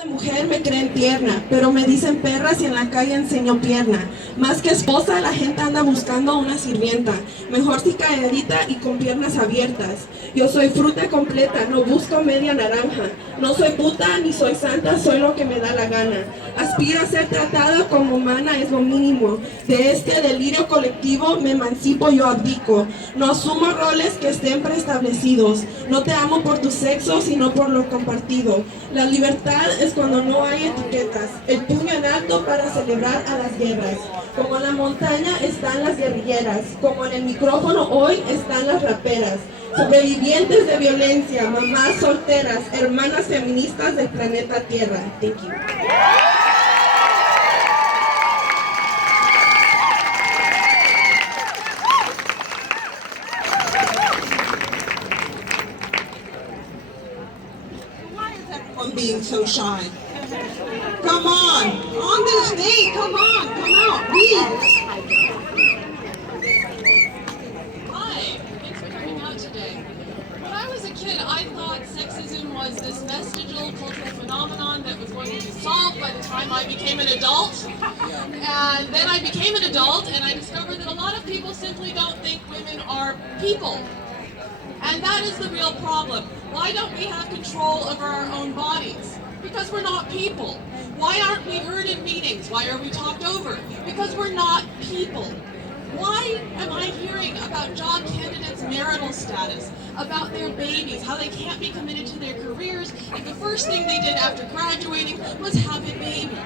de mujer me creen tierna, pero me dicen perra si en la calle enseño pierna. Más que esposa, la gente anda buscando una sirvienta, mejor si calladita y con piernas abiertas. Yo soy fruta completa, no busco media naranja. No soy puta ni soy santa, soy lo que me da la gana. Aspiro a ser tratada como humana, es lo mínimo. De este delirio colectivo me emancipo, yo abdico. No asumo roles que estén preestablecidos. No te amo por tu sexo, sino por lo compartido. La libertad es cuando no hay etiquetas, el puño en alto para celebrar a las guerras. Como en la montaña están las guerrilleras, como en el micrófono hoy están las raperas. Sobrevivientes de violencia, mamás solteras, hermanas feministas del planeta Tierra. Thank you. Being so shy. Come on the stage, come out, please. Hi, thanks for coming out today. When I was a kid, I thought sexism was this vestigial cultural phenomenon that was going to be solved by the time I became an adult. And then I became an adult and I discovered that a lot of people simply don't think women are people. And that is the real problem. Why don't we have control over our own bodies? Because we're not people. Why aren't we heard in meetings? Why are we talked over? Because we're not people. Why am I hearing about job candidates' marital status, about their babies, how they can't be committed to their careers, and the first thing they did after graduating was have a baby?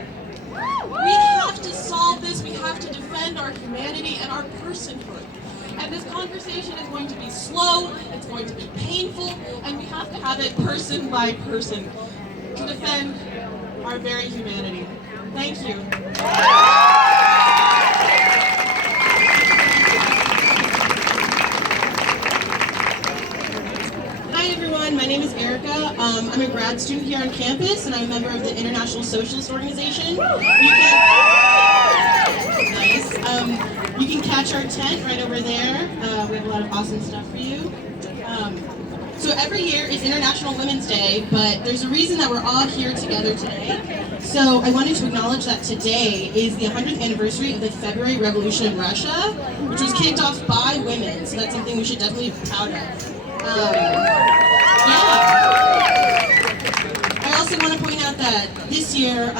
We have to solve this. We have to defend our humanity and our personhood. And this conversation is going to be slow, it's going to be painful, and we have to have it person by person to defend our very humanity. Thank you. Hi everyone, my name is Erica. I'm a grad student here on campus, and I'm a member of the International Socialist Organization. You can catch our tent right over there. We have a lot of awesome stuff for you. So every year is International Women's Day, but there's a reason that we're all here together today. So I wanted to acknowledge that today is the 100th anniversary of the February Revolution in Russia, which was kicked off by women, so that's something we should definitely be proud of. I also want to point out that this year,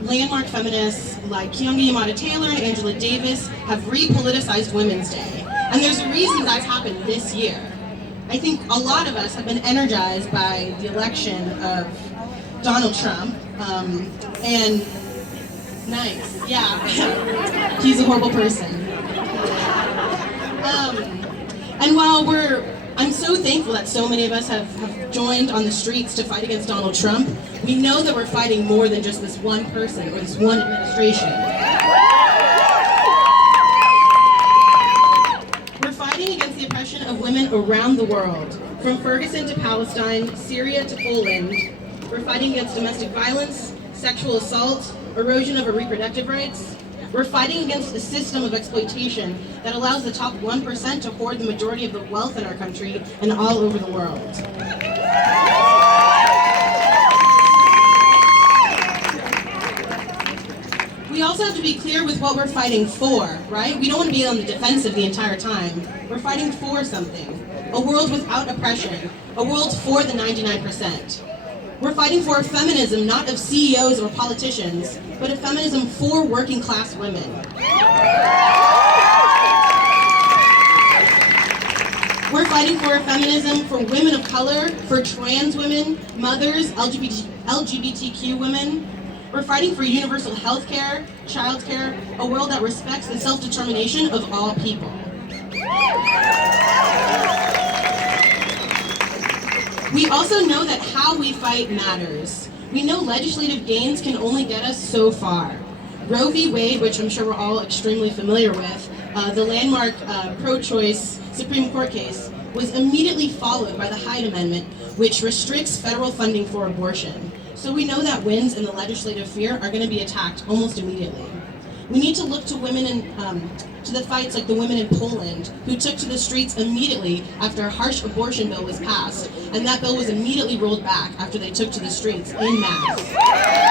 landmark feminists like Keeanga-Yamahtta Taylor and Angela Davis have repoliticized Women's Day. And there's a reason that's happened this year. I think a lot of us have been energized by the election of Donald Trump. And nice, yeah, he's a horrible person. And while I'm so thankful that so many of us have joined on the streets to fight against Donald Trump, we know that we're fighting more than just this one person or this one administration. We're fighting against the oppression of women around the world, from Ferguson to Palestine, Syria to Poland. We're fighting against domestic violence, sexual assault, erosion of our reproductive rights. We're fighting against a system of exploitation that allows the top 1% to hoard the majority of the wealth in our country and all over the world. We also have to be clear with what we're fighting for, right? We don't want to be on the defensive the entire time. We're fighting for something. A world without oppression. A world for the 99%. We're fighting for a feminism not of CEOs or politicians, but a feminism for working class women. We're fighting for a feminism for women of color, for trans women, mothers, LGBTQ women. We're fighting for universal health care, child care, a world that respects the self-determination of all people. We also know that how we fight matters. We know legislative gains can only get us so far. Roe v. Wade, which I'm sure we're all extremely familiar with, the landmark pro-choice Supreme Court case, was immediately followed by the Hyde Amendment, which restricts federal funding for abortion. So we know that wins in the legislative sphere are going to be attacked almost immediately. We need to look to women to the fights like the women in Poland who took to the streets immediately after a harsh abortion bill was passed, and that bill was immediately rolled back after they took to the streets en masse.